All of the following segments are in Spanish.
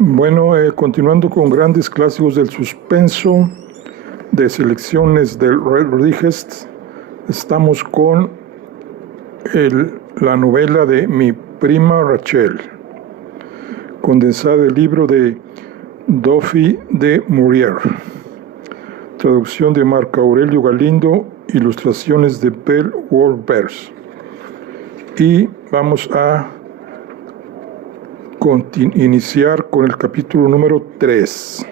Bueno, continuando con grandes clásicos del suspenso, de selecciones del Rodríguez, estamos con la novela de Mi prima Rachel, condensada del libro de Duffy de Maurier, traducción de Marco Aurelio Galindo, ilustraciones de Bell Wolvers. Y vamos a iniciar con el capítulo número 3.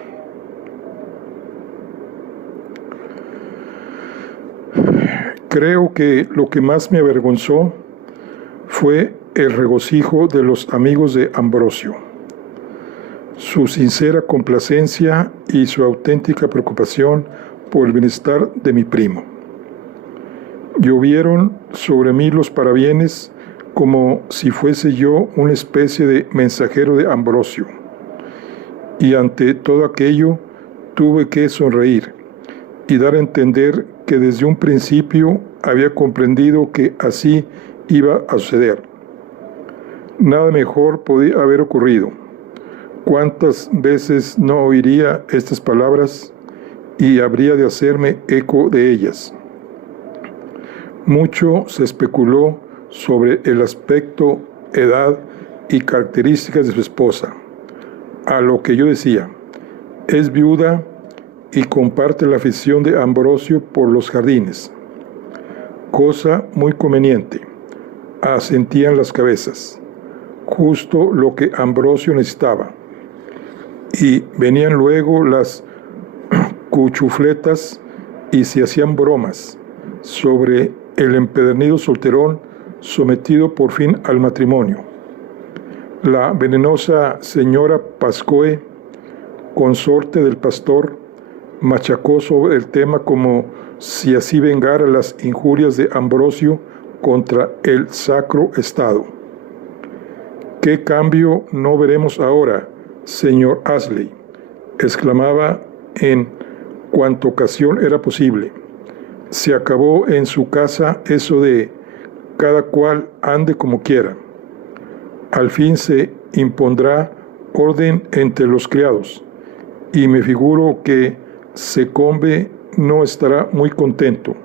Creo que lo que más me avergonzó fue el regocijo de los amigos de Ambrosio, su sincera complacencia y su auténtica preocupación por el bienestar de mi primo. Llovieron sobre mí los parabienes como si fuese yo una especie de mensajero de Ambrosio, y ante todo aquello tuve que sonreír y dar a entender que desde un principio había comprendido que así iba a suceder. Nada mejor podía haber ocurrido. ¿Cuántas veces no oiría estas palabras y habría de hacerme eco de ellas? Mucho se especuló sobre el aspecto, edad y características de su esposa, a lo que yo decía: es viuda y comparte la afición de Ambrosio por los jardines. Cosa muy conveniente, asentían las cabezas, justo lo que Ambrosio necesitaba. Y venían luego las cuchufletas y se hacían bromas sobre el empedernido solterón sometido por fin al matrimonio. La venenosa señora Pascoe, consorte del pastor, machacó sobre el tema como si así vengara las injurias de Ambrosio contra el Sacro Estado. ¿Qué cambio no veremos ahora, señor Astley?, exclamaba en cuanto ocasión era posible. Se acabó en su casa eso de cada cual ande como quiera. Al fin se impondrá orden entre los criados, y me figuro que Secombe no estará muy contento.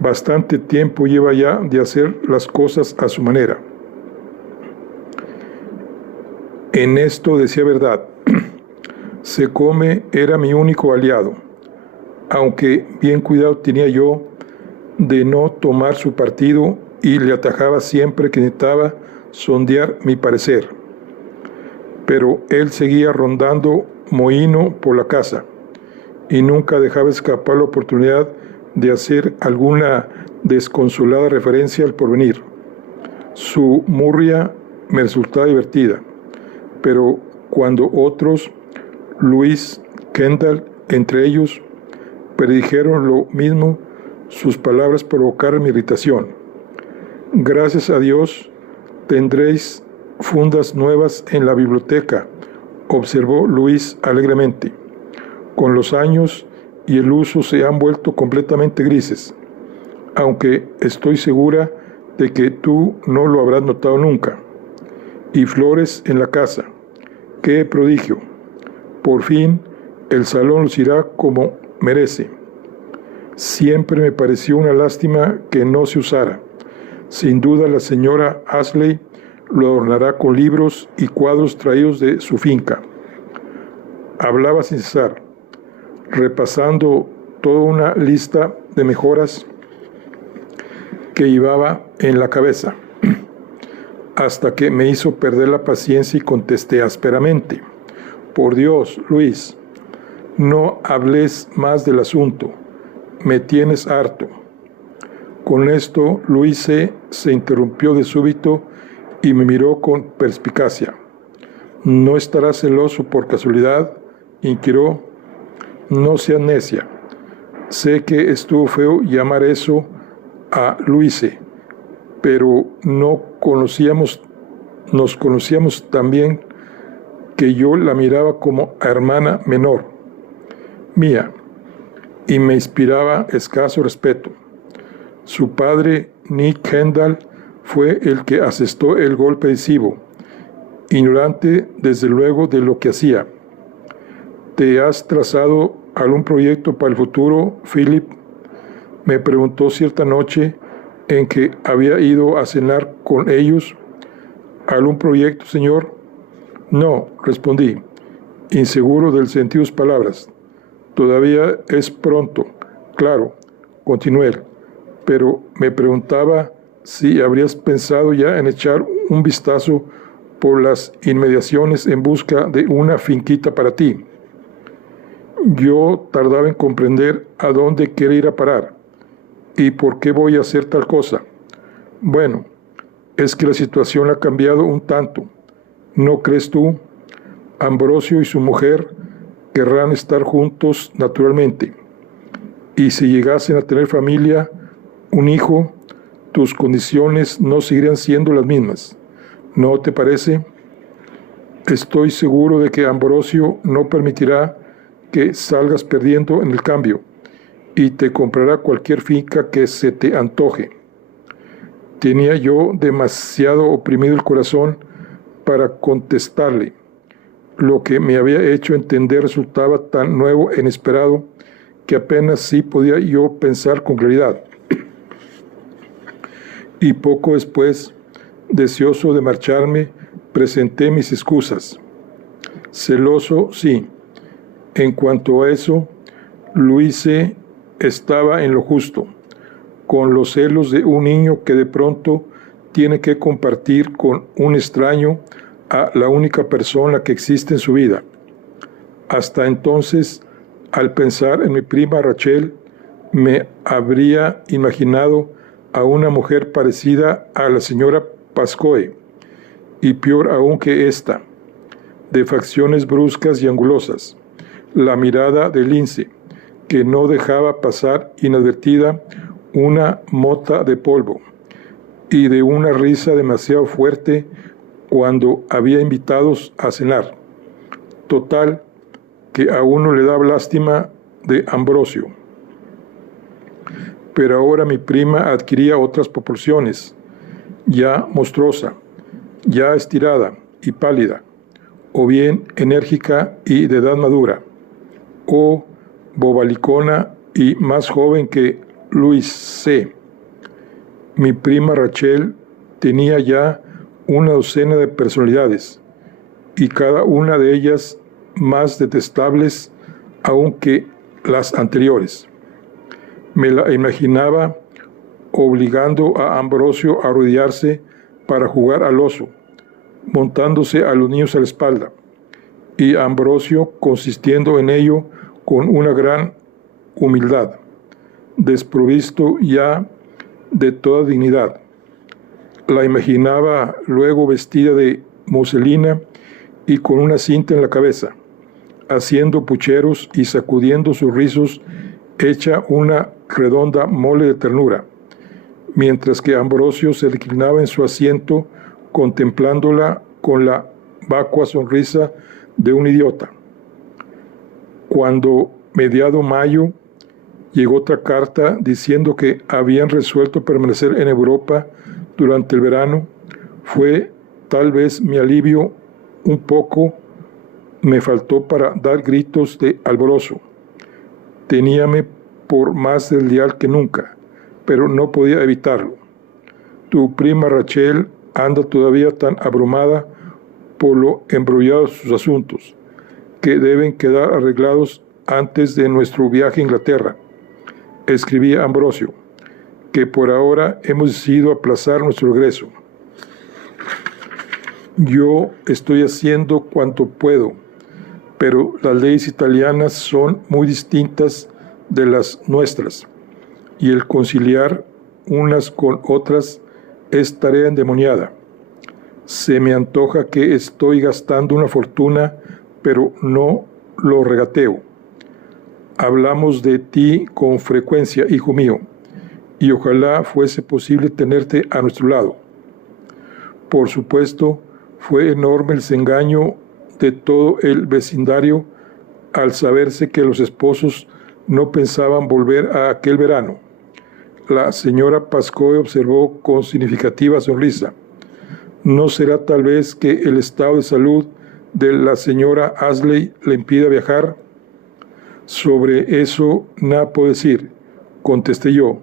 Bastante tiempo lleva ya de hacer las cosas a su manera. En esto decía verdad. Secombe era mi único aliado, aunque bien cuidado tenía yo de no tomar su partido y le atajaba siempre que necesitaba sondear mi parecer. Pero él seguía rondando mohíno por la casa y nunca dejaba escapar la oportunidad de hacer alguna desconsolada referencia al porvenir. Su murria me resultaba divertida, pero cuando otros, Luis, Kendall, entre ellos, predijeron lo mismo, sus palabras provocaron mi irritación. Gracias a Dios, tendréis fundas nuevas en la biblioteca, observó Luis alegremente. Con los años y el uso se han vuelto completamente grises, aunque estoy segura de que tú no lo habrás notado nunca. Y flores en la casa. ¡Qué prodigio! Por fin el salón lucirá como merece. Siempre me pareció una lástima que no se usara. Sin duda la señora Astley lo adornará con libros y cuadros traídos de su finca. Hablaba sin cesar, repasando toda una lista de mejoras que llevaba en la cabeza, hasta que me hizo perder la paciencia y contesté ásperamente: por Dios, Luis, no hables más del asunto, me tienes harto. Con esto Luis se interrumpió de súbito y me miró con perspicacia. ¿No estarás celoso por casualidad?, inquirió. No seas necia. Sé que estuvo feo llamar eso a Luise, pero nos conocíamos tan bien que yo la miraba como hermana menor mía y me inspiraba escaso respeto. Su padre, Nick Kendall, fue el que asestó el golpe decisivo ignorante desde luego de lo que hacía. ¿Te has trazado algún proyecto para el futuro, Philip?, me preguntó cierta noche en que había ido a cenar con ellos. ¿Algún proyecto, señor? No, respondí, inseguro del sentido de sus palabras. Todavía es pronto, claro, continuó él, pero me preguntaba si habrías pensado ya en echar un vistazo por las inmediaciones en busca de una finquita para ti. Yo tardaba en comprender a dónde quiere ir a parar y por qué voy a hacer tal cosa. Bueno, es que la situación ha cambiado un tanto, ¿no crees tú? Ambrosio y su mujer querrán estar juntos naturalmente, y si llegasen a tener familia, un hijo, tus condiciones no seguirían siendo las mismas, ¿no te parece? Estoy seguro de que Ambrosio no permitirá que salgas perdiendo en el cambio, y te comprará cualquier finca que se te antoje. Tenía yo demasiado oprimido el corazón para contestarle. Lo que me había hecho entender resultaba tan nuevo e inesperado que apenas sí podía yo pensar con claridad. Y poco después, deseoso de marcharme, presenté mis excusas. Celoso, sí. En cuanto a eso, Luise estaba en lo justo, con los celos de un niño que de pronto tiene que compartir con un extraño a la única persona que existe en su vida. Hasta entonces, al pensar en mi prima Rachel, me habría imaginado a una mujer parecida a la señora Pascoe, y peor aún que esta, de facciones bruscas y angulosas, la mirada de lince, que no dejaba pasar inadvertida una mota de polvo, y de una risa demasiado fuerte cuando había invitados a cenar. Total, que a uno le daba lástima de Ambrosio. Pero ahora mi prima adquiría otras proporciones, ya monstruosa, ya estirada y pálida, o bien enérgica y de edad madura, o bobalicona y más joven que Luis C. Mi prima Rachel tenía ya una docena de personalidades, y cada una de ellas más detestables aún que las anteriores. Me la imaginaba obligando a Ambrosio a arrodillarse para jugar al oso, montándose a los niños a la espalda, y Ambrosio consistiendo en ello con una gran humildad, desprovisto ya de toda dignidad. La imaginaba luego vestida de muselina y con una cinta en la cabeza, haciendo pucheros y sacudiendo sus rizos, hecha una redonda mole de ternura, mientras que Ambrosio se reclinaba en su asiento contemplándola con la vacua sonrisa de un idiota. Cuando, mediado mayo, llegó otra carta diciendo que habían resuelto permanecer en Europa durante el verano, fue tal vez mi alivio un poco, me faltó para dar gritos de alborozo. Teníame por más desleal que nunca, pero no podía evitarlo. Tu prima Rachel anda todavía tan abrumada por lo embrollados sus asuntos, que deben quedar arreglados antes de nuestro viaje a Inglaterra. Escribía Ambrosio, que por ahora hemos decidido aplazar nuestro regreso. Yo estoy haciendo cuanto puedo, pero las leyes italianas son muy distintas de las nuestras, y el conciliar unas con otras es tarea endemoniada. Se me antoja que estoy gastando una fortuna, pero no lo regateo. Hablamos de ti con frecuencia, hijo mío, y ojalá fuese posible tenerte a nuestro lado. Por supuesto, fue enorme el desengaño de todo el vecindario al saberse que los esposos no pensaban volver a aquel verano. La señora Pascoe observó con significativa sonrisa: ¿No será tal vez que el estado de salud de la señora Ashley le impida viajar? Sobre eso nada puedo decir, contesté yo.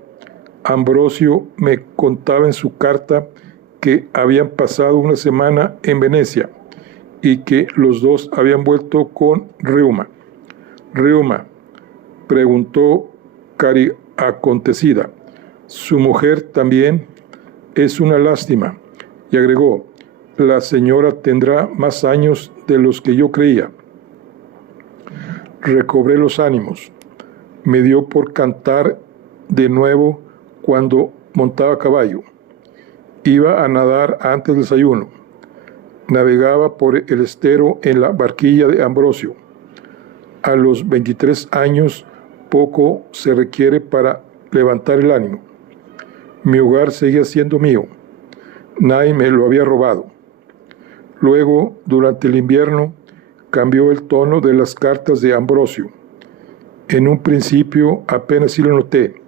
Ambrosio me contaba en su carta que habían pasado una semana en Venecia y que los dos habían vuelto con reuma. ¿Reuma?, preguntó Cari acontecida. Su mujer también. Es una lástima. Y agregó, la señora tendrá más años de los que yo creía. Recobré los ánimos. Me dio por cantar de nuevo cuando montaba a caballo. Iba a nadar antes del desayuno. Navegaba por el estero en la barquilla de Ambrosio. A los 23 años poco se requiere para levantar el ánimo. Mi hogar seguía siendo mío. Nadie me lo había robado. Luego, durante el invierno, cambió el tono de las cartas de Ambrosio. En un principio apenas sí lo noté.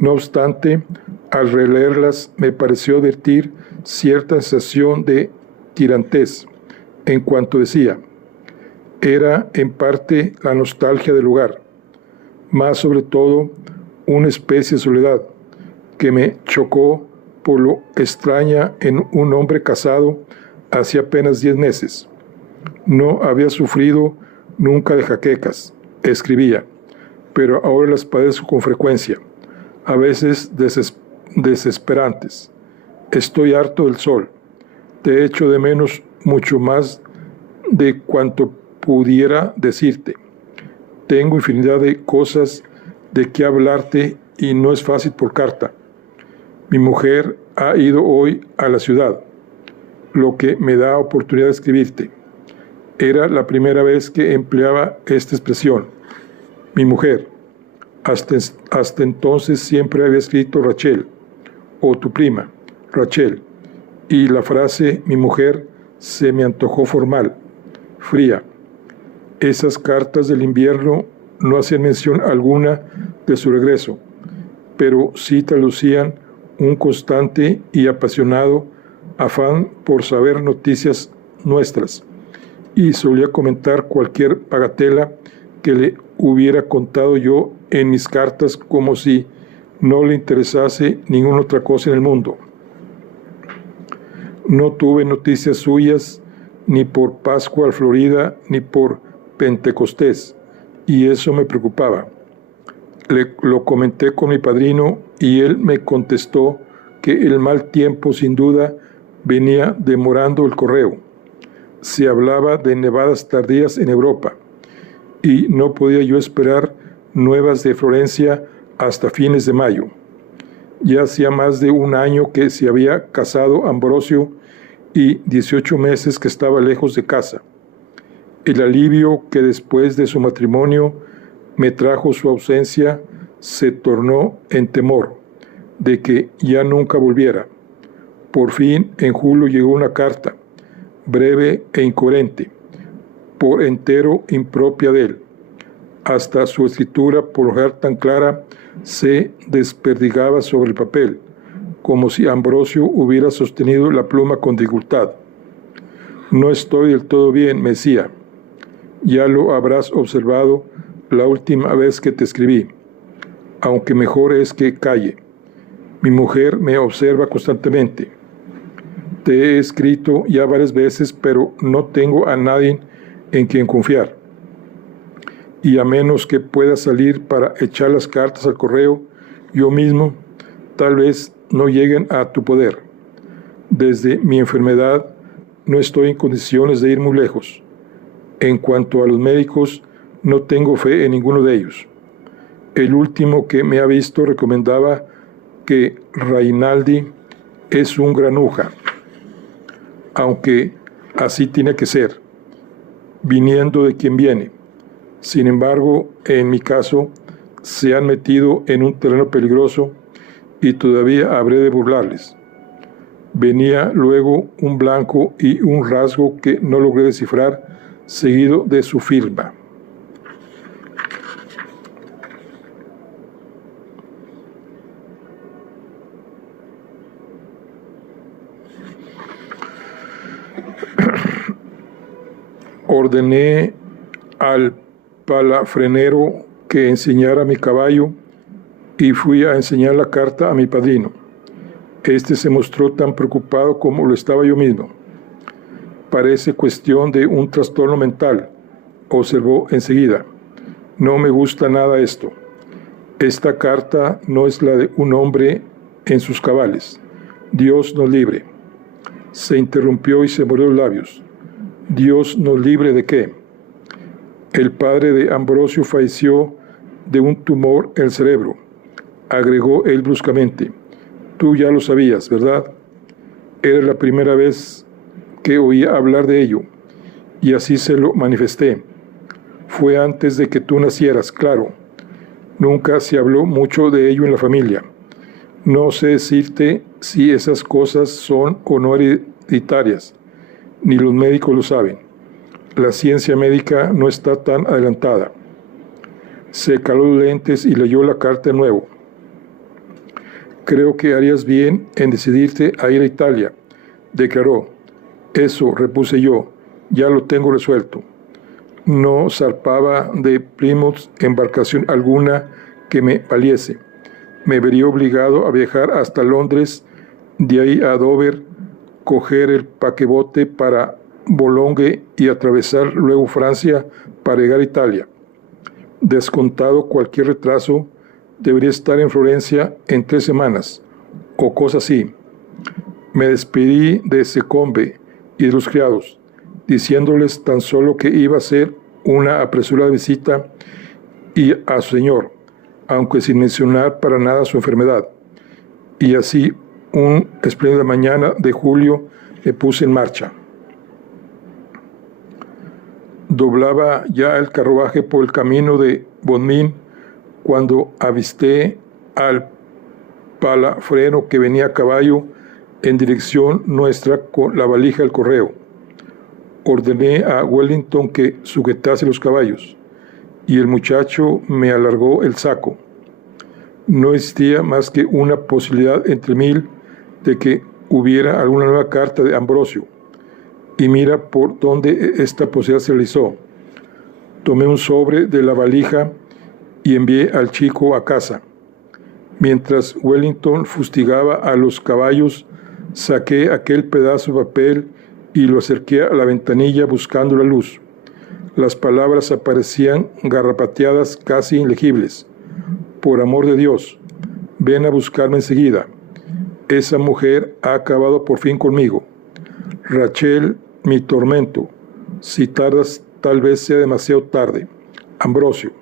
No obstante, al releerlas me pareció advertir cierta sensación de tirantez en cuanto decía. Era en parte la nostalgia del lugar, más sobre todo una especie de soledad que me chocó por lo extraña en un hombre casado hace apenas 10 meses. No había sufrido nunca de jaquecas, escribía, pero ahora las padezco con frecuencia, a veces desesperantes. Estoy harto del sol. Te echo de menos mucho más de cuanto pudiera decirte. Tengo infinidad de cosas de qué hablarte y no es fácil por carta. Mi mujer ha ido hoy a la ciudad, lo que me da oportunidad de escribirte. Era la primera vez que empleaba esta expresión. Mi mujer. Hasta entonces siempre había escrito Rachel, o tu prima, Rachel, y la frase mi mujer se me antojó formal, fría. Esas cartas del invierno no hacían mención alguna de su regreso, pero sí traducían un constante y apasionado afán por saber noticias nuestras, y solía comentar cualquier bagatela que le hubiera contado yo en mis cartas como si no le interesase ninguna otra cosa en el mundo. No tuve noticias suyas ni por Pascua al Florida ni por Pentecostés, y eso me preocupaba. Lo comenté con mi padrino y él me contestó que el mal tiempo sin duda venía demorando el correo. Se hablaba de nevadas tardías en Europa y no podía yo esperar nuevas de Florencia hasta fines de mayo. Ya hacía más de un año que se había casado Ambrosio y 18 meses que estaba lejos de casa. El alivio que después de su matrimonio me trajo su ausencia se tornó en temor de que ya nunca volviera. Por fin, en julio llegó una carta, breve e incoherente, por entero impropia de él. Hasta su escritura, por ser tan clara, se desperdigaba sobre el papel, como si Ambrosio hubiera sostenido la pluma con dificultad. No estoy del todo bien, me decía. Ya lo habrás observado la última vez que te escribí, aunque mejor es que calle. Mi mujer me observa constantemente. Te he escrito ya varias veces, pero no tengo a nadie en quien confiar. Y a menos que pueda salir para echar las cartas al correo, yo mismo, tal vez no lleguen a tu poder. Desde mi enfermedad no estoy en condiciones de ir muy lejos. En cuanto a los médicos, no tengo fe en ninguno de ellos. El último que me ha visto recomendaba que Rainaldi es un granuja, aunque así tiene que ser, viniendo de quien viene. Sin embargo, en mi caso, se han metido en un terreno peligroso y todavía habré de burlarles. Venía luego un blanco y un rasgo que no logré descifrar, seguido de su firma. Ordené al palafrenero que enseñara mi caballo y fui a enseñar la carta a mi padrino. Este se mostró tan preocupado como lo estaba yo mismo. Parece cuestión de un trastorno mental, observó enseguida. No me gusta nada esto. Esta carta no es la de un hombre en sus cabales. Dios nos libre. Se interrumpió y se mordió los labios. ¿Dios nos libre de qué? El padre de Ambrosio falleció de un tumor en el cerebro, agregó él bruscamente. Tú ya lo sabías, ¿verdad? Era la primera vez que oía hablar de ello, y así se lo manifesté. Fue antes de que tú nacieras, claro. Nunca se habló mucho de ello en la familia. No sé decirte si esas cosas son o no hereditarias, ni los médicos lo saben. La ciencia médica no está tan adelantada. Se caló los lentes y leyó la carta de nuevo. Creo que harías bien en decidirte a ir a Italia, declaró. Eso, repuse yo, ya lo tengo resuelto. No zarpaba de Plymouth embarcación alguna que me valiese. Me vería obligado a viajar hasta Londres, de ahí a Dover, coger el paquebote para Boulogne y atravesar luego Francia para llegar a Italia. Descontado cualquier retraso, debería estar en Florencia en 3 semanas, o cosa así. Me despedí de Secombe y de los criados, diciéndoles tan solo que iba a hacer una apresurada visita y a su señor, aunque sin mencionar para nada su enfermedad. Y así, un espléndida mañana de julio, me puse en marcha. Doblaba ya el carruaje por el camino de Bonmin cuando avisté al palafreno que venía a caballo en dirección nuestra con la valija del correo. Ordené a Wellington que sujetase los caballos, y el muchacho me alargó el saco. No existía más que una posibilidad entre 1000 de que hubiera alguna nueva carta de Ambrosio, y mira por dónde esta posibilidad se realizó. Tomé un sobre de la valija y envié al chico a casa. Mientras Wellington fustigaba a los caballos, saqué aquel pedazo de papel y lo acerqué a la ventanilla buscando la luz. Las palabras aparecían garrapateadas, casi ilegibles. Por amor de Dios, ven a buscarme enseguida. Esa mujer ha acabado por fin conmigo. Rachel, mi tormento. Si tardas, tal vez sea demasiado tarde. Ambrosio.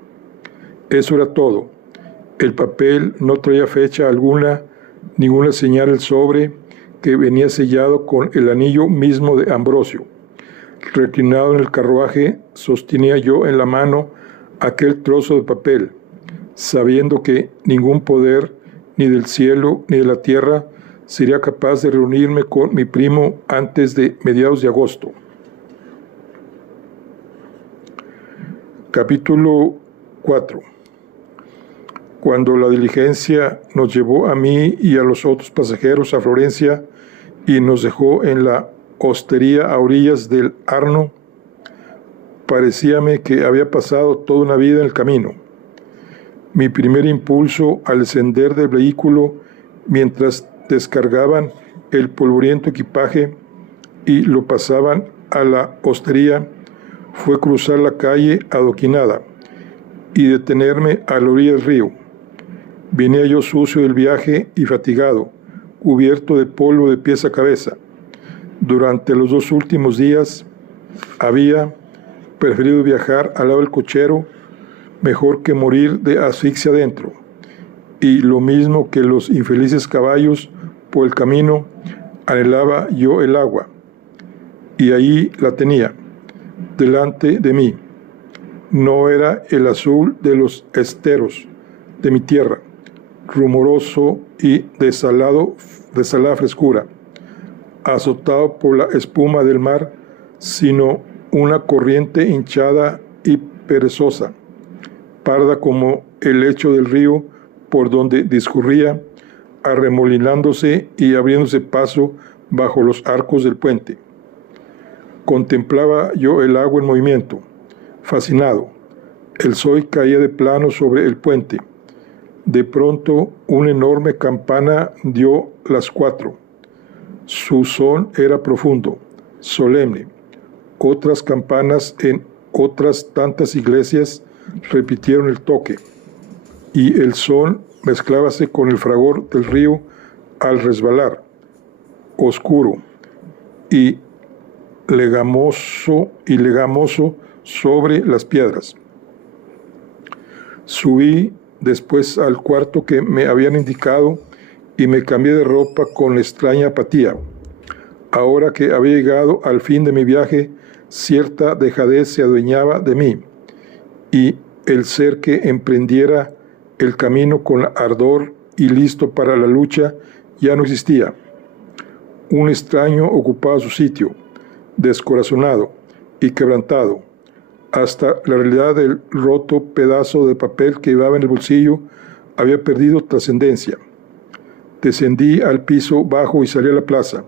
Eso era todo. El papel no traía fecha alguna, ninguna señal del sobre, que venía sellado con el anillo mismo de Ambrosio. Reclinado en el carruaje, sostenía yo en la mano aquel trozo de papel, sabiendo que ningún poder, ni del cielo ni de la tierra, sería capaz de reunirme con mi primo antes de mediados de agosto. Capítulo 4. Cuando la diligencia nos llevó a mí y a los otros pasajeros a Florencia y nos dejó en la hostería a orillas del Arno, parecíame que había pasado toda una vida en el camino. Mi primer impulso al descender del vehículo mientras descargaban el polvoriento equipaje y lo pasaban a la hostería fue cruzar la calle adoquinada y detenerme a la orilla del río. Venía yo sucio del viaje y fatigado, cubierto de polvo de pies a cabeza. Durante los 2 últimos días había preferido viajar al lado del cochero mejor que morir de asfixia adentro, y lo mismo que los infelices caballos por el camino, anhelaba yo el agua, y ahí la tenía, delante de mí. No era el azul de los esteros de mi tierra, rumoroso y de salada frescura, azotado por la espuma del mar, sino una corriente hinchada y perezosa, parda como el lecho del río por donde discurría, arremolinándose y abriéndose paso bajo los arcos del puente. Contemplaba yo el agua en movimiento, fascinado. El sol caía de plano sobre el puente. De pronto, una enorme campana dio las 4. Su son era profundo, solemne. Otras campanas en otras tantas iglesias repitieron el toque, y el son mezclábase con el fragor del río al resbalar, oscuro y legamoso sobre las piedras. Subí después al cuarto que me habían indicado y me cambié de ropa con extraña apatía. Ahora que había llegado al fin de mi viaje, cierta dejadez se adueñaba de mí, y el ser que emprendiera el camino con ardor y listo para la lucha ya no existía. Un extraño ocupaba su sitio, descorazonado y quebrantado. Hasta la realidad del roto pedazo de papel que llevaba en el bolsillo había perdido trascendencia. Descendí al piso bajo y salí a la plaza.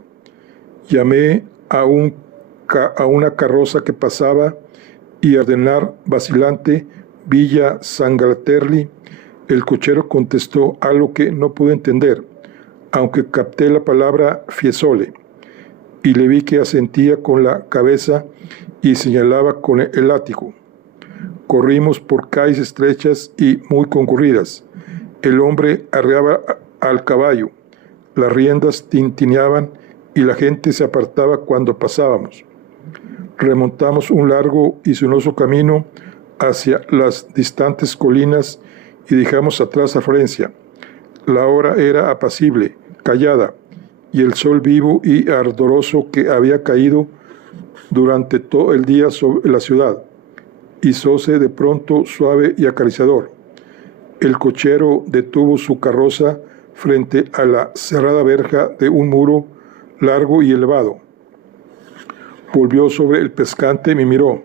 Llamé a una carroza que pasaba y al ordenar vacilante Villa Sangaterli, el cochero contestó algo que no pude entender, aunque capté la palabra Fiesole, y le vi que asentía con la cabeza y señalaba con el látigo. Corrimos por calles estrechas y muy concurridas. El hombre arreaba al caballo, las riendas tintineaban y la gente se apartaba cuando pasábamos. Remontamos un largo y sinuoso camino hacia las distantes colinas y dejamos atrás a Florencia. La hora era apacible, callada, y el sol vivo y ardoroso que había caído durante todo el día sobre la ciudad hizóse de pronto suave y acariciador. El cochero detuvo su carroza frente a la cerrada verja de un muro largo y elevado. Volvió sobre el pescante y me miró.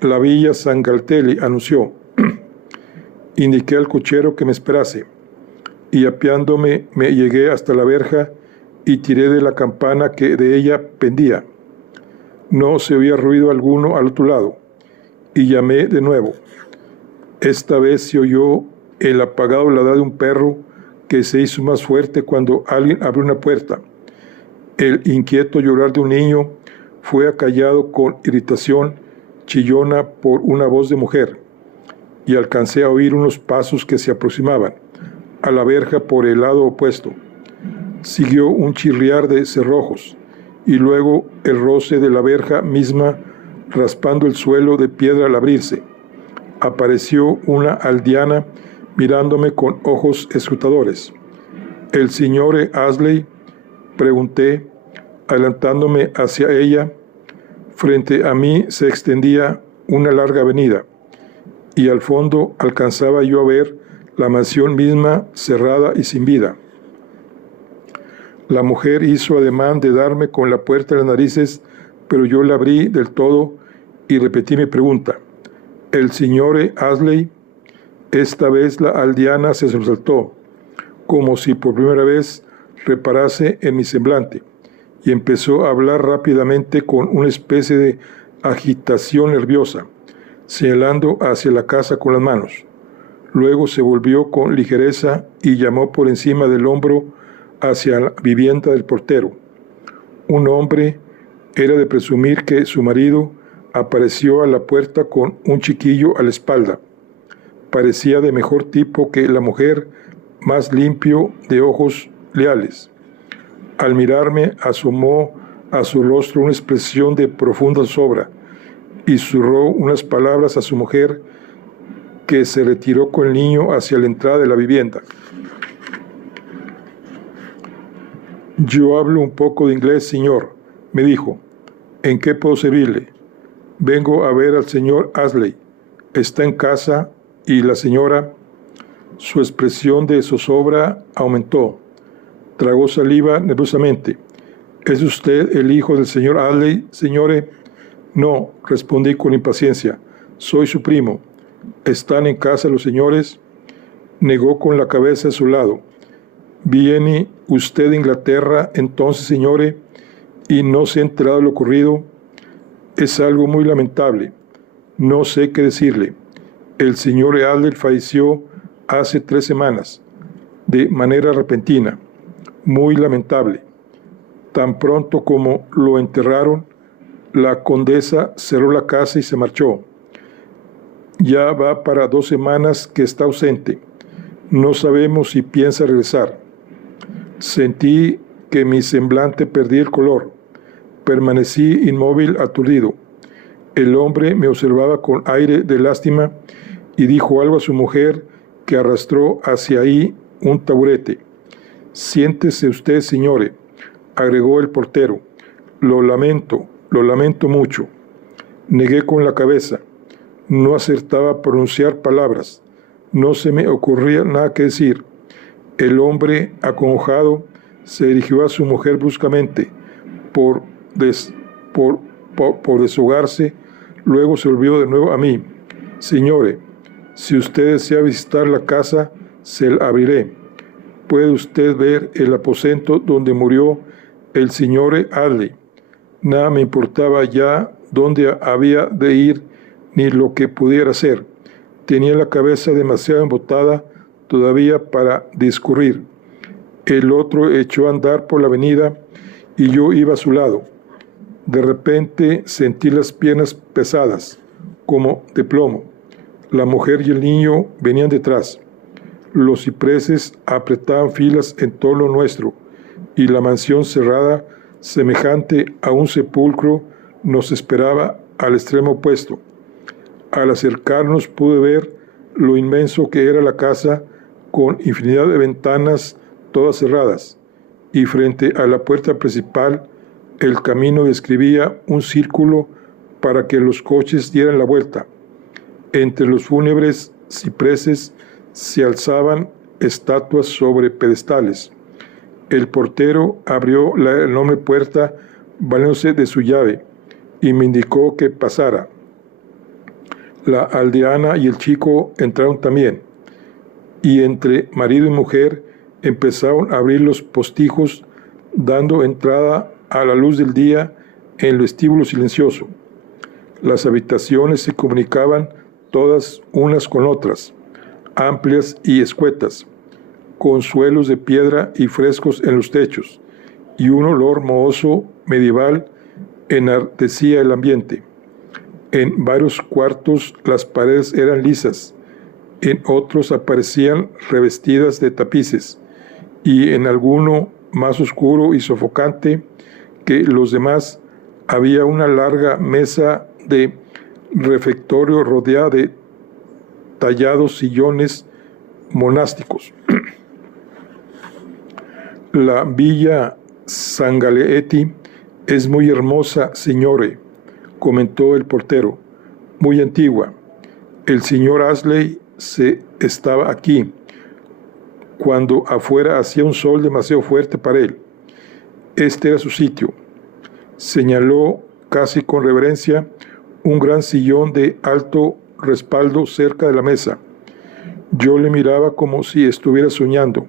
La Villa Sangaterli, anunció. Indiqué al cochero que me esperase, y apeándome me llegué hasta la verja y tiré de la campana que de ella pendía. No se oía ruido alguno al otro lado, y llamé de nuevo. Esta vez se oyó el apagado ladrar de un perro que se hizo más fuerte cuando alguien abrió una puerta. El inquieto llorar de un niño fue acallado con irritación chillona por una voz de mujer, y alcancé a oír unos pasos que se aproximaban a la verja por el lado opuesto. Siguió un chirriar de cerrojos, y luego el roce de la verja misma raspando el suelo de piedra al abrirse. Apareció una aldeana mirándome con ojos escrutadores. ¿El signore Astley?, pregunté, adelantándome hacia ella. Frente a mí se extendía una larga avenida, y al fondo alcanzaba yo a ver la mansión misma cerrada y sin vida. La mujer hizo ademán de darme con la puerta de las narices, pero yo la abrí del todo y repetí mi pregunta. ¿El signore Astley? Esta vez la aldeana se sobresaltó, como si por primera vez reparase en mi semblante, y empezó a hablar rápidamente con una especie de agitación nerviosa, señalando hacia la casa con las manos. Luego se volvió con ligereza y llamó por encima del hombro hacia la vivienda del portero. Un hombre, era de presumir que su marido, apareció a la puerta con un chiquillo a la espalda. Parecía de mejor tipo que la mujer, más limpio, de ojos leales. Al mirarme asomó a su rostro una expresión de profunda zozobra y susurró unas palabras a su mujer, que se retiró con el niño hacia la entrada de la vivienda. «Yo hablo un poco de inglés, señor», me dijo. «¿En qué puedo servirle?» «Vengo a ver al señor Astley. ¿Está en casa?» Y la señora, su expresión de zozobra aumentó. Tragó saliva nerviosamente. «¿Es usted el hijo del señor Astley, señore?» «No», respondí con impaciencia. «Soy su primo». «¿Están en casa los señores?» Negó con la cabeza a su lado. «¿Viene usted de Inglaterra entonces, señore, y no se ha enterado de lo ocurrido?» Es algo muy lamentable. No sé qué decirle. El señor Adler falleció hace 3 semanas, de manera repentina. Muy lamentable. Tan pronto como lo enterraron, la condesa cerró la casa y se marchó. Ya va para 2 semanas que está ausente. No sabemos si piensa regresar. Sentí que mi semblante perdía el color. Permanecí inmóvil, aturdido. El hombre me observaba con aire de lástima y dijo algo a su mujer, que arrastró hacia ahí un taburete. «Siéntese usted, señore», agregó el portero. Lo lamento mucho». Negué con la cabeza. No acertaba a pronunciar palabras. No se me ocurría nada que decir. El hombre, acongojado, se dirigió a su mujer bruscamente, por deshogarse. Luego se volvió de nuevo a mí. «Señore, si usted desea visitar la casa, se la abriré. Puede usted ver el aposento donde murió el señor Adley». Nada me importaba ya dónde había de ir ni lo que pudiera hacer. Tenía la cabeza demasiado embotada todavía para discurrir. El otro echó a andar por la avenida y yo iba a su lado. De repente sentí las piernas pesadas, como de plomo. La mujer y el niño venían detrás. Los cipreses apretaban filas en torno nuestro, y la mansión cerrada, semejante a un sepulcro, nos esperaba al extremo opuesto. Al acercarnos pude ver lo inmenso que era la casa, con infinidad de ventanas todas cerradas, y frente a la puerta principal el camino describía un círculo para que los coches dieran la vuelta. Entre los fúnebres cipreses se alzaban estatuas sobre pedestales. El portero abrió la enorme puerta valiéndose de su llave y me indicó que pasara. La aldeana y el chico entraron también, y entre marido y mujer empezaron a abrir los postijos, dando entrada a la luz del día en el vestíbulo silencioso. Las habitaciones se comunicaban todas unas con otras, amplias y escuetas, con suelos de piedra y frescos en los techos, y un olor mohoso medieval enardecía el ambiente. En varios cuartos las paredes eran lisas, en otros aparecían revestidas de tapices, y en alguno más oscuro y sofocante que los demás había una larga mesa de refectorio rodeada de tallados sillones monásticos. La villa Sangaleeti es muy hermosa, señore, comentó el portero. Muy antigua. El señor Ashley estaba aquí cuando afuera hacía un sol demasiado fuerte para él. Este era su sitio. Señaló casi con reverencia un gran sillón de alto respaldo cerca de la mesa. Yo le miraba como si estuviera soñando.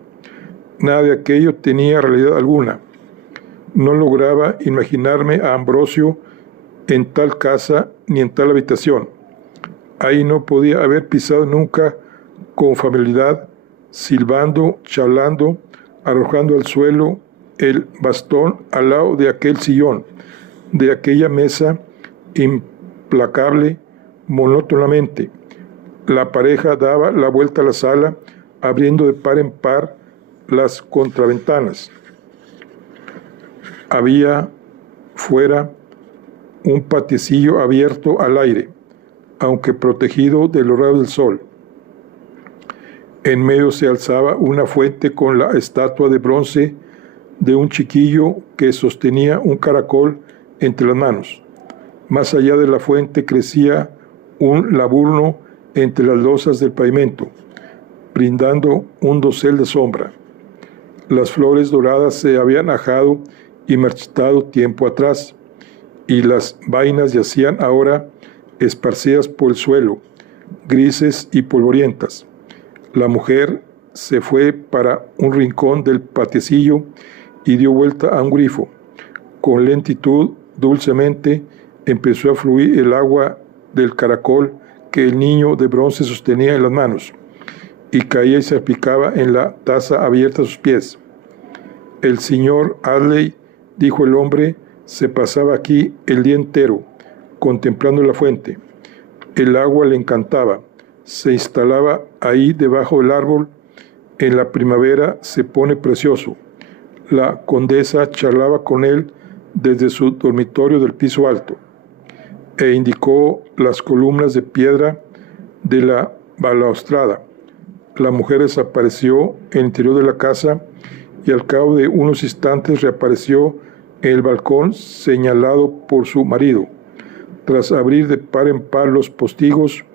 Nada de aquello tenía realidad alguna. No lograba imaginarme a Ambrosio en tal casa ni en tal habitación. Ahí no podía haber pisado nunca con familiaridad, silbando, charlando, arrojando al suelo el bastón al lado de aquel sillón, de aquella mesa implacable, monótonamente. La pareja daba la vuelta a la sala, abriendo de par en par las contraventanas. Había fuera un patiecillo abierto al aire, aunque protegido de los rayos del sol. En medio se alzaba una fuente con la estatua de bronce de un chiquillo que sostenía un caracol entre las manos. Más allá de la fuente crecía un laburno entre las losas del pavimento, brindando un dosel de sombra. Las flores doradas se habían ajado y marchitado tiempo atrás, y las vainas yacían ahora esparcidas por el suelo, grises y polvorientas. La mujer se fue para un rincón del patiecillo y dio vuelta a un grifo. Con lentitud, dulcemente, empezó a fluir el agua del caracol que el niño de bronce sostenía en las manos, y caía y se salpicaba en la taza abierta a sus pies. El señor Adley, dijo el hombre, se pasaba aquí el día entero, contemplando la fuente. El agua le encantaba. Se instalaba ahí debajo del árbol. En la primavera se pone precioso. La condesa charlaba con él desde su dormitorio del piso alto e indicó las columnas de piedra de la balaustrada. La mujer desapareció en el interior de la casa y al cabo de unos instantes reapareció en el balcón señalado por su marido. Tras abrir de par en par los postigos,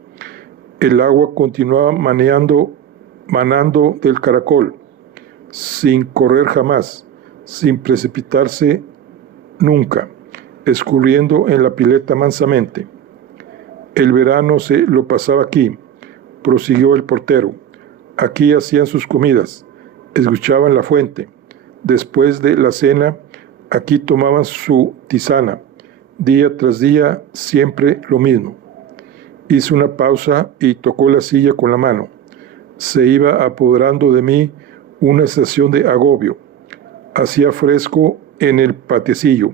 el agua continuaba manando del caracol, sin correr jamás, sin precipitarse nunca, escurriendo en la pileta mansamente. El verano se lo pasaba aquí, prosiguió el portero. Aquí hacían sus comidas, escuchaban la fuente. Después de la cena, aquí tomaban su tisana. Día tras día, siempre lo mismo. Hizo una pausa y tocó la silla con la mano. Se iba apoderando de mí una sensación de agobio. Hacía fresco en el patiecillo,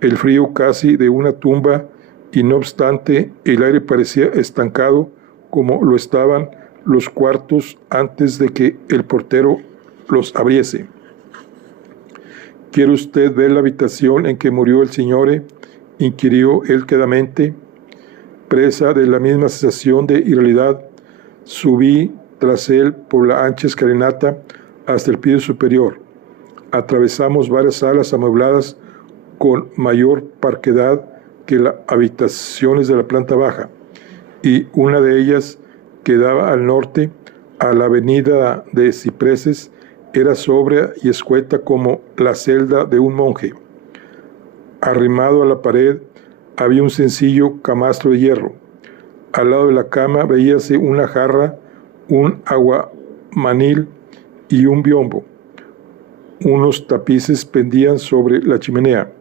el frío casi de una tumba, y no obstante el aire parecía estancado como lo estaban los cuartos antes de que el portero los abriese. ¿Quiere usted ver la habitación en que murió el señor?, inquirió él quedamente. Presa de la misma sensación de irrealidad, subí tras él por la ancha escalinata hasta el piso superior. Atravesamos varias salas amuebladas con mayor parquedad que las habitaciones de la planta baja, y una de ellas, que daba al norte, a la avenida de cipreses, era sobria y escueta como la celda de un monje. Arrimado a la pared había un sencillo camastro de hierro. Al lado de la cama veíase una jarra, un aguamanil y un biombo. Unos tapices pendían sobre la chimenea,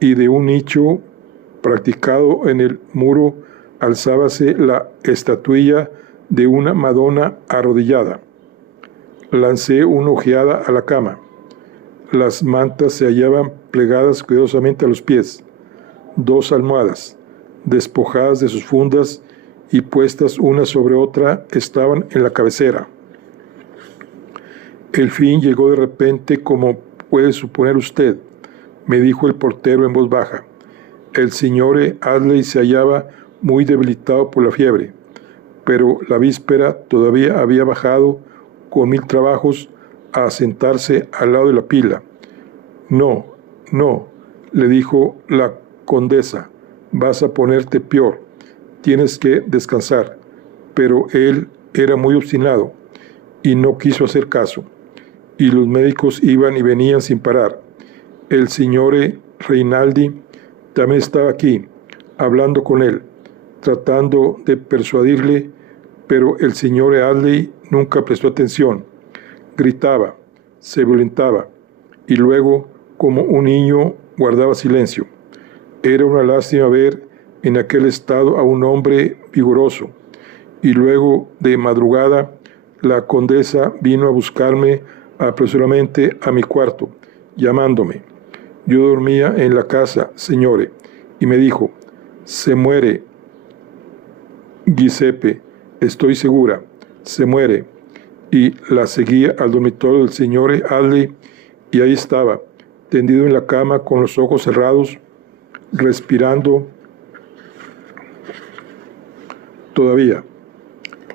y de un nicho practicado en el muro alzábase la estatuilla de una Madonna arrodillada. Lancé una ojeada a la cama. Las mantas se hallaban plegadas cuidadosamente a los pies. 2 almohadas, despojadas de sus fundas y puestas una sobre otra, estaban en la cabecera. El fin llegó de repente, como puede suponer usted, me dijo el portero en voz baja. El señor Adley se hallaba muy debilitado por la fiebre, pero la víspera todavía había bajado con 1000 trabajos a sentarse al lado de la pila. No, le dijo la condesa, vas a ponerte peor, tienes que descansar. Pero él era muy obstinado y no quiso hacer caso, y los médicos iban y venían sin parar. El señor Reinaldi también estaba aquí, hablando con él, tratando de persuadirle, pero el señor Adley nunca prestó atención. Gritaba, se violentaba, y luego, como un niño, guardaba silencio. Era una lástima ver en aquel estado a un hombre vigoroso. Y luego, de madrugada, la condesa vino a buscarme apresuradamente a mi cuarto, llamándome. Yo dormía en la casa, señore, y me dijo, se muere, Giuseppe, estoy segura, se muere. Y la seguía al dormitorio del señor Adley, y ahí estaba, tendido en la cama con los ojos cerrados, respirando todavía,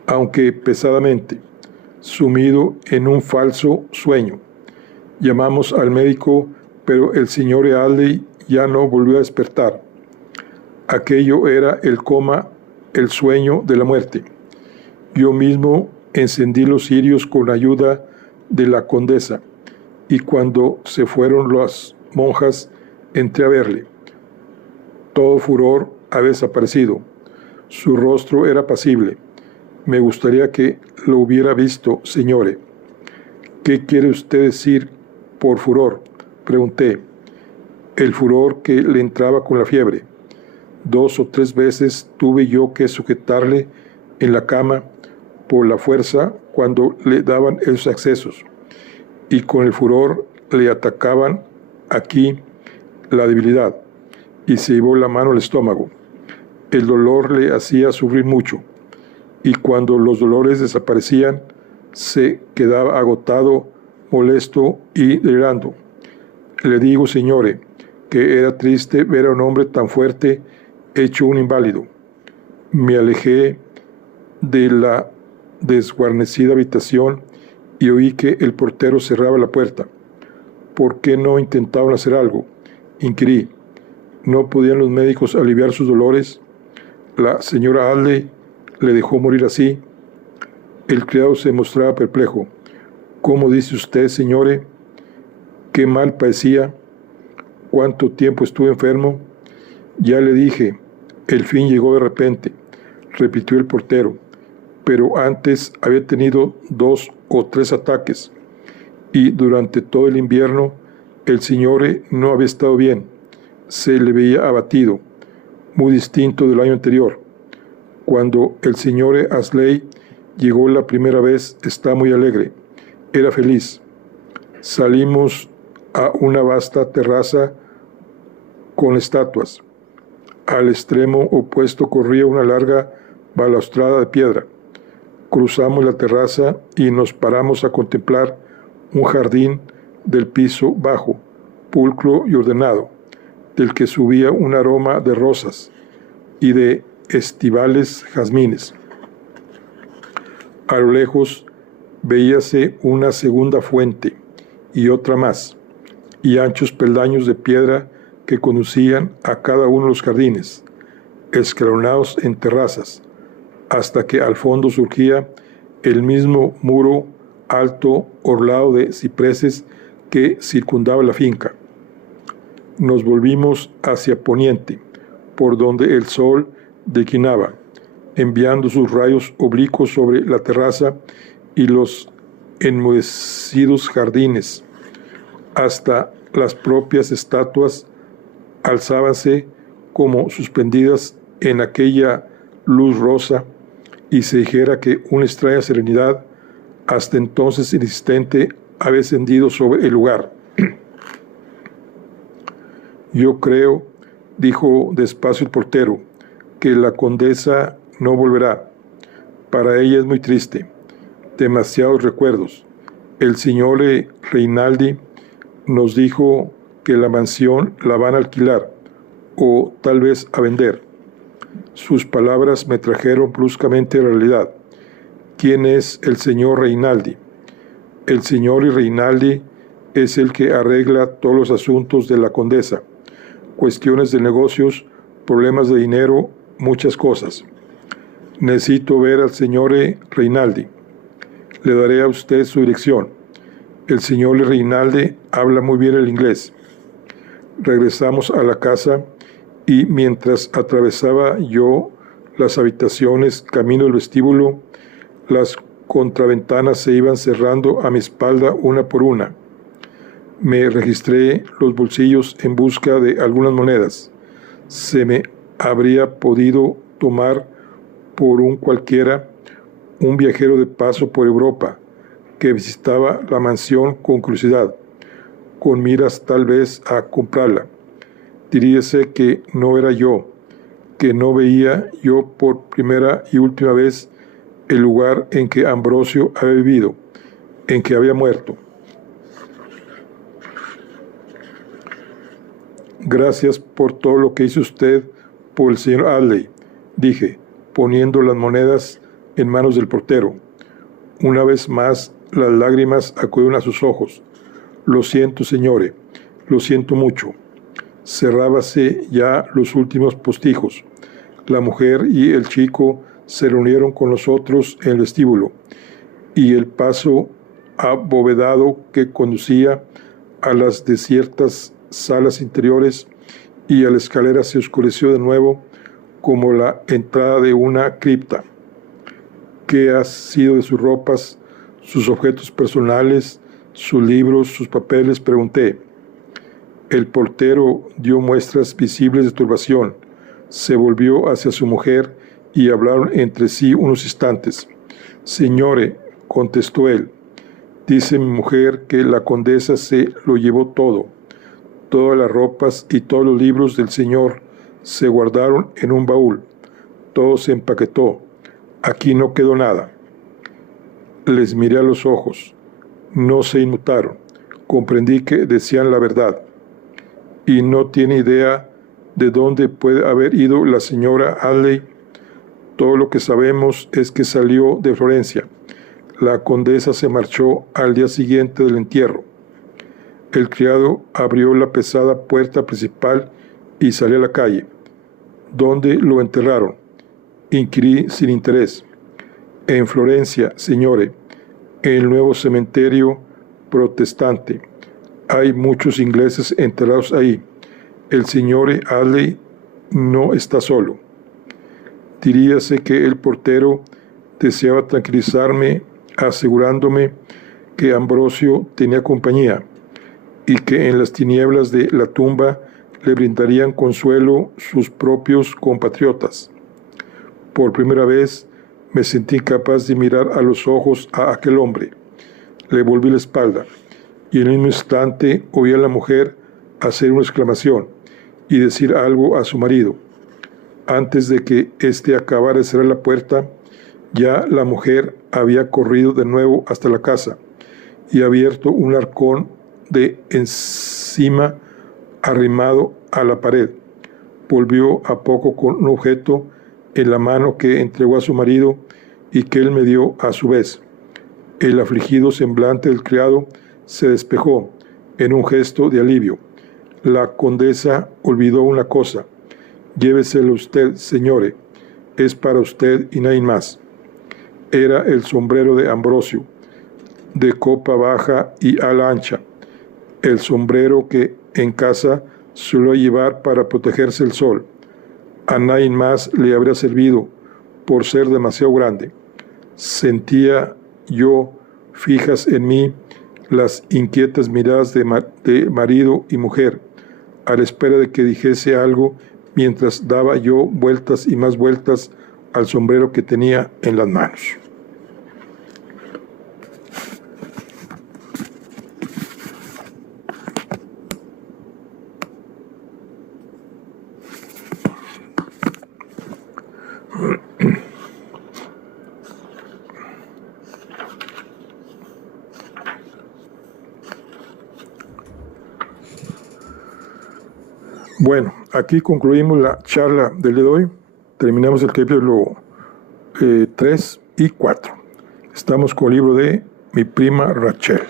aunque pesadamente, sumido en un falso sueño. Llamamos al médico, pero el señor Adley ya no volvió a despertar. Aquello era el coma, el sueño de la muerte. Yo mismo encendí los cirios con ayuda de la condesa, y cuando se fueron las monjas, entré a verle. Todo furor había desaparecido. Su rostro era apacible. Me gustaría que lo hubiera visto, señore. ¿Qué quiere usted decir por furor?, pregunté. El furor que le entraba con la fiebre. 2 o 3 veces tuve yo que sujetarle en la cama por la fuerza cuando le daban esos accesos, y con el furor le atacaban aquí la debilidad, y se llevó la mano al estómago. El dolor le hacía sufrir mucho, y cuando los dolores desaparecían, se quedaba agotado, molesto y delirando. Le digo, señores, que era triste ver a un hombre tan fuerte hecho un inválido. Me alejé de la desguarnecida habitación y oí que el portero cerraba la puerta. ¿Por qué no intentaban hacer algo?, inquirí. ¿No podían los médicos aliviar sus dolores? La señora Adley le dejó morir así. El criado se mostraba perplejo. ¿Cómo dice usted, señore? ¿Qué mal padecía? ¿Cuánto tiempo estuve enfermo? Ya le dije, el fin llegó de repente, repitió el portero, pero antes había tenido 2 o 3 ataques, y durante todo el invierno el señor no había estado bien, se le veía abatido, muy distinto del año anterior. Cuando el señor Ashley llegó la primera vez, estaba muy alegre, era feliz. Salimos a una vasta terraza con estatuas. Al extremo opuesto corría una larga balaustrada de piedra. Cruzamos la terraza y nos paramos a contemplar un jardín del piso bajo, pulcro y ordenado, del que subía un aroma de rosas y de estivales jazmines. A lo lejos veíase una segunda fuente y otra más, y anchos peldaños de piedra que conducían a cada uno de los jardines, escalonados en terrazas, hasta que al fondo surgía el mismo muro alto orlado de cipreses que circundaba la finca. Nos volvimos hacia poniente, por donde el sol declinaba, enviando sus rayos oblicuos sobre la terraza y los enmohecidos jardines, hasta las propias estatuas alzábanse como suspendidas en aquella luz rosa, y se dijera que una extraña serenidad, hasta entonces inexistente, había descendido sobre el lugar. Yo creo, dijo despacio el portero, que la condesa no volverá. Para ella es muy triste. Demasiados recuerdos. El señor Reinaldi nos dijo que la mansión la van a alquilar, o tal vez a vender. Sus palabras me trajeron bruscamente a la realidad. ¿Quién es el señor Reinaldi? El señor Reinaldi es el que arregla todos los asuntos de la condesa, cuestiones de negocios, problemas de dinero, muchas cosas. Necesito ver al señor Reinaldi. Le daré a usted su dirección. El señor Reinaldi habla muy bien el inglés. Regresamos a la casa y mientras atravesaba yo las habitaciones camino del vestíbulo, las contraventanas se iban cerrando a mi espalda una por una. Me registré los bolsillos en busca de algunas monedas. Se me habría podido tomar por un cualquiera, un viajero de paso por Europa, que visitaba la mansión con curiosidad, con miras tal vez a comprarla. Diríase que no era yo, que no veía yo por primera y última vez el lugar en que Ambrosio había vivido, en que había muerto. Gracias por todo lo que hizo usted por el señor Adley, dije, poniendo las monedas en manos del portero. Una vez más, las lágrimas acudieron a sus ojos. Lo siento, señore, lo siento mucho. Cerrábase ya los últimos postijos. La mujer y el chico se reunieron con nosotros en el vestíbulo, y el paso abovedado que conducía a las desiertas salas interiores y a la escalera se oscureció de nuevo como la entrada de una cripta. ¿Qué ha sido de sus ropas, sus objetos personales, sus libros, sus papeles?, pregunté. El portero dio muestras visibles de turbación. Se volvió hacia su mujer y hablaron entre sí unos instantes. «Señore», contestó él, «dice mi mujer que la condesa se lo llevó todo. Todas las ropas y todos los libros del señor se guardaron en un baúl. Todo se empaquetó. Aquí no quedó nada». Les miré a los ojos. No se inmutaron. Comprendí que decían la verdad. «¿Y no tiene idea de dónde puede haber ido la señora Audley?» «Todo lo que sabemos es que salió de Florencia. La condesa se marchó al día siguiente del entierro». El criado abrió la pesada puerta principal y salió a la calle. «¿Dónde lo enterraron?», inquirí sin interés. «En Florencia, señore, en el nuevo cementerio protestante. Hay muchos ingleses enterrados ahí. El señor Audley no está solo». Diríase que el portero deseaba tranquilizarme asegurándome que Ambrosio tenía compañía y que en las tinieblas de la tumba le brindarían consuelo sus propios compatriotas. Por primera vez me sentí capaz de mirar a los ojos a aquel hombre. Le volví la espalda y en un instante oí a la mujer hacer una exclamación y decir algo a su marido. Antes de que éste acabara de cerrar la puerta, ya la mujer había corrido de nuevo hasta la casa y abierto un arcón de encima arrimado a la pared. Volvió a poco con un objeto en la mano que entregó a su marido y que él me dio a su vez. El afligido semblante del criado se despejó en un gesto de alivio. La condesa olvidó una cosa. «Lléveselo usted, señore. Es para usted y nadie más». Era el sombrero de Ambrosio, de copa baja y ala ancha. El sombrero que en casa solía llevar para protegerse del sol. A nadie más le habría servido por ser demasiado grande. Sentía yo fijas en mí las inquietas miradas de marido y mujer, a la espera de que dijese algo mientras daba yo vueltas y más vueltas al sombrero que tenía en las manos. Bueno, aquí concluimos la charla del día de hoy. Terminamos el capítulo 3 y 4. Estamos con el libro de Mi prima Rachel.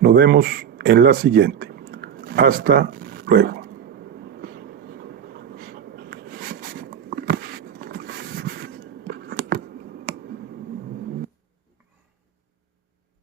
Nos vemos en la siguiente. Hasta luego.